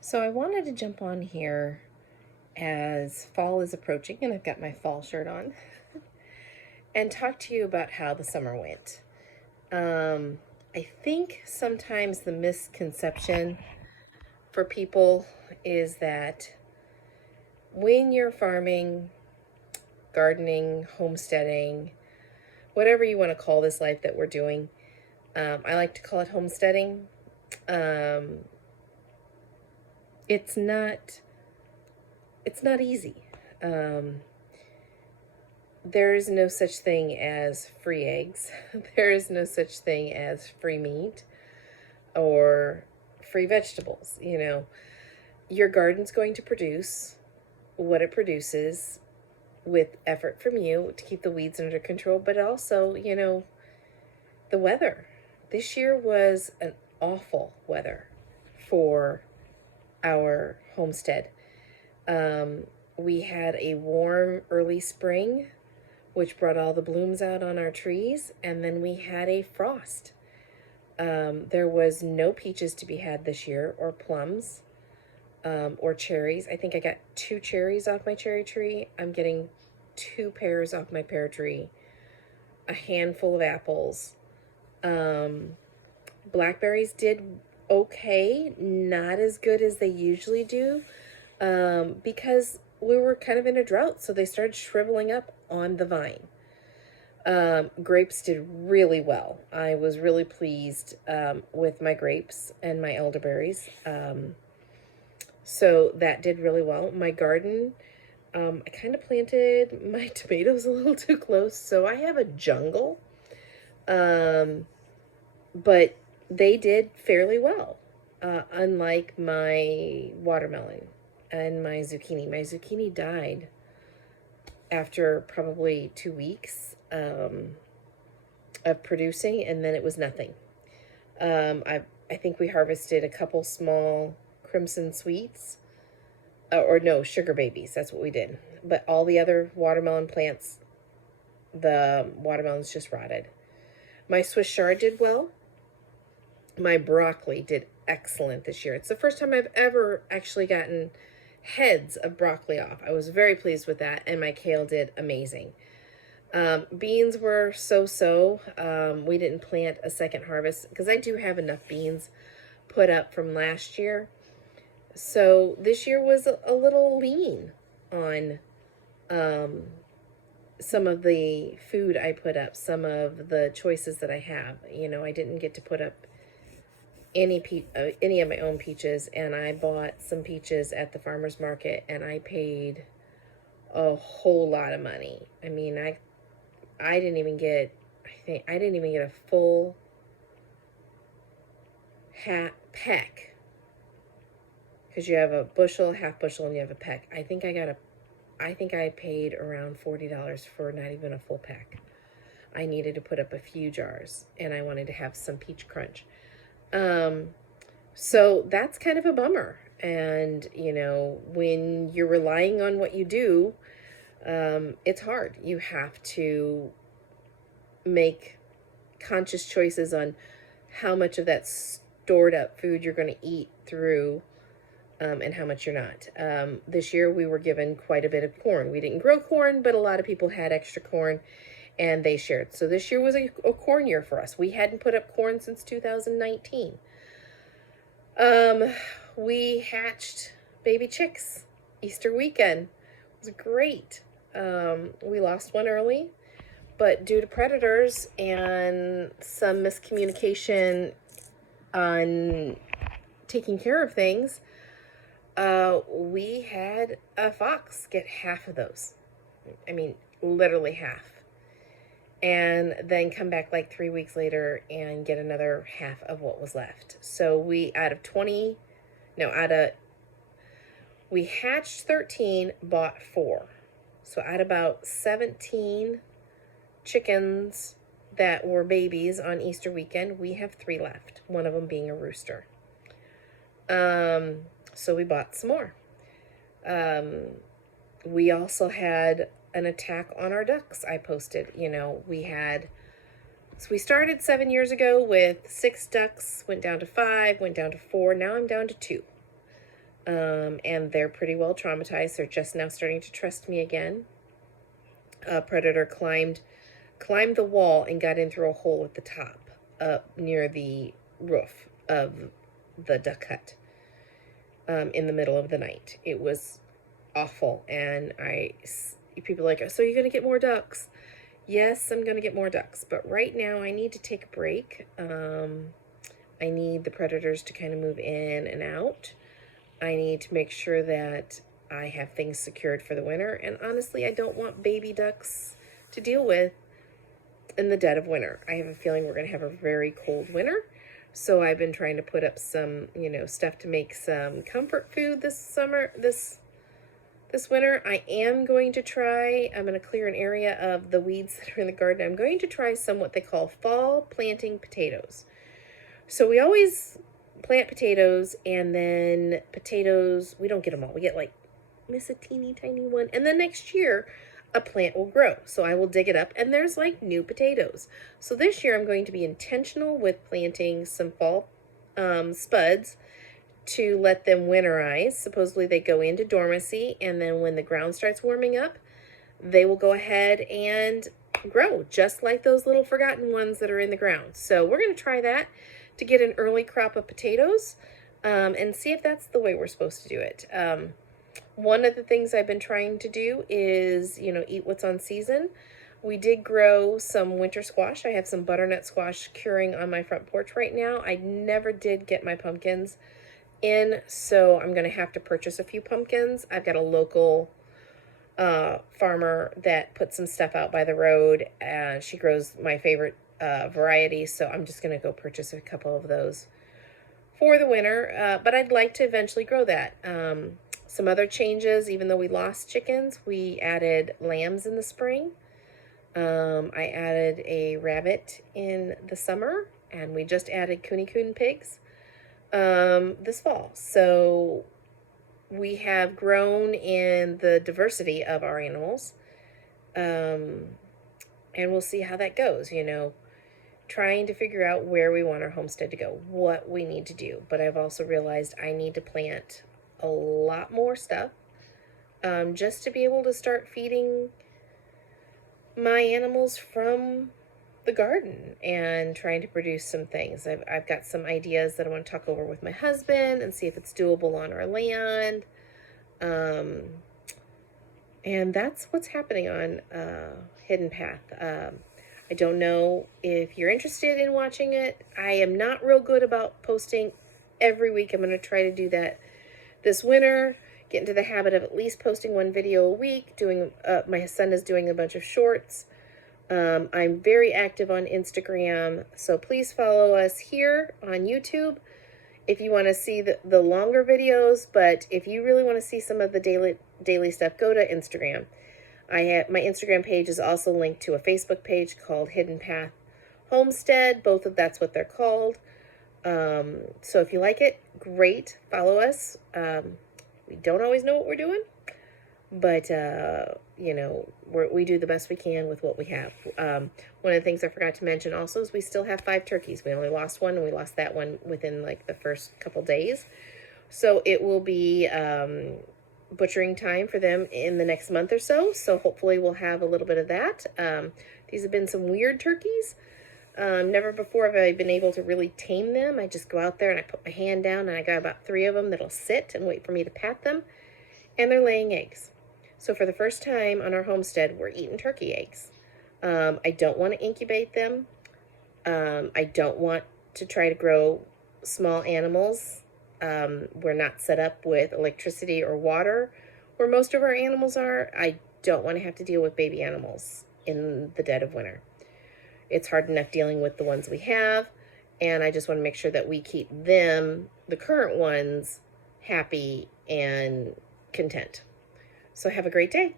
So I wanted to jump on here as fall is approaching, and I've got my fall shirt on, and talk to you about how the summer went. I think sometimes the misconception for people is that when you're farming, gardening, homesteading, whatever you want to call this life that we're doing, I like to call it homesteading. Um, it's not it's not easy. Um, there is no such thing as free eggs. There is no such thing as free meat or free vegetables. Your garden's going to produce what it produces with effort from you to keep the weeds under control, but also, the weather. This year was an awful weather for our homestead. We had a warm early spring, which brought all the blooms out on our trees, and then we had a frost. There was no peaches to be had this year, or plums, or cherries. I think I got 2 cherries off my cherry tree. I'm getting 2 pears off my pear tree, a handful of apples. Blackberries did okay, not as good as they usually do, because we were kind of in a drought, so they started shriveling up on the vine. Grapes did really well. I was really pleased with my grapes and my elderberries. So that did really well. My garden, I kind of planted my tomatoes a little too close, so I have a jungle. But they did fairly well, unlike my watermelon and my zucchini. My zucchini died after probably 2 weeks of producing, and then it was nothing. I think we harvested a couple small crimson sweets, or no, sugar babies. That's what we did. But all the other watermelon plants, the watermelons just rotted. My Swiss chard did well. My broccoli did excellent this year. It's the first time I've ever actually gotten heads of broccoli off. I was very pleased with that, and my kale did amazing. Beans were so-so. We didn't plant a second harvest because I do have enough beans put up from last year. So this year was a little lean on some of the food I put up, some of the choices that I have. I didn't get to put up any of my own peaches, and I bought some peaches at the farmer's market, and I paid a whole lot of money. I mean, I didn't even get, I didn't even get a full peck, because you have a bushel, half bushel, and you have a peck. I think I paid around $40 for not even a full peck. I needed to put up a few jars, and I wanted to have some peach crunch. So that's kind of a bummer. And, when you're relying on what you do, it's hard. You have to make conscious choices on how much of that stored up food you're going to eat through, and how much you're not. This year we were given quite a bit of corn. We didn't grow corn, but a lot of people had extra corn, and they shared. So this year was a corn year for us. We hadn't put up corn since 2019. We hatched baby chicks Easter weekend. It was great. We lost one early, but due to predators and some miscommunication on taking care of things, we had a fox get half of those. I mean, literally half. And then come back like 3 weeks later and get another half of what was left. So we hatched 13, bought 4. So out of about 17 chickens that were babies on Easter weekend, we have 3 left, one of them being a rooster. So we bought some more. We also had an attack on our ducks. I posted, we started 7 years ago with 6 ducks, went down to 5, went down to 4. Now I'm down to 2. and they're pretty well traumatized. They're just now starting to trust me again. A predator climbed the wall and got in through a hole at the top, up near the roof of the duck hut, in the middle of the night. It was awful, and people are like, so you're gonna get more ducks? Yes, I'm gonna get more ducks, but right now I need to take a break. I need the predators to kind of move in and out. I need to make sure that I have things secured for the winter, and honestly, I don't want baby ducks to deal with in the dead of winter. I have a feeling we're going to have a very cold winter, so I've been trying to put up some, stuff to make some comfort food this winter. I'm going to clear an area of the weeds that are in the garden. I'm going to try some what they call fall planting potatoes. So we always plant potatoes, and then potatoes, we don't get them all. We get like a teeny tiny one, and then next year a plant will grow. So I will dig it up, and there's like new potatoes. So this year I'm going to be intentional with planting some fall spuds to let them winterize. Supposedly they go into dormancy, and then when the ground starts warming up, they will go ahead and grow just like those little forgotten ones that are in the ground. So we're going to try that to get an early crop of potatoes, and see if that's the way we're supposed to do it. One of the things I've been trying to do is, eat what's on season. We did grow some winter squash. I have some butternut squash curing on my front porch right now. I never did get my pumpkins in, so I'm going to have to purchase a few pumpkins. I've got a local farmer that puts some stuff out by the road, and she grows my favorite variety, so I'm just going to go purchase a couple of those for the winter, but I'd like to eventually grow that. Some other changes, even though we lost chickens, we added lambs in the spring. I added a rabbit in the summer, and we just added coon pigs this fall. So we have grown in the diversity of our animals, and we'll see how that goes, trying to figure out where we want our homestead to go, what we need to do. But I've also realized I need to plant a lot more stuff, just to be able to start feeding my animals from the garden and trying to produce some things. I've got some ideas that I want to talk over with my husband and see if it's doable on our land. And that's what's happening on Hidden Path. I don't know if you're interested in watching it. I am not real good about posting every week. I'm going to try to do that this winter, get into the habit of at least posting one video a week. My son is doing a bunch of shorts. I'm very active on Instagram, so please follow us here on YouTube if you want to see the longer videos. But if you really want to see some of the daily stuff, go to Instagram. My Instagram page is also linked to a Facebook page called Hidden Path Homestead. That's what they're called. So if you like it, great, follow us. We don't always know what we're doing, but, we do the best we can with what we have. One of the things I forgot to mention also is we still have 5 turkeys. We only lost one, and we lost that one within like the first couple days. So it will be, butchering time for them in the next month or so. So hopefully we'll have a little bit of that. These have been some weird turkeys. Never before have I been able to really tame them. I just go out there and I put my hand down, and I got about 3 of them that'll sit and wait for me to pat them, and they're laying eggs. So for the first time on our homestead, we're eating turkey eggs. I don't want to incubate them. I don't want to try to grow small animals. We're not set up with electricity or water where most of our animals are. I don't want to have to deal with baby animals in the dead of winter. It's hard enough dealing with the ones we have, and I just want to make sure that we keep them, the current ones, happy and content. So have a great day.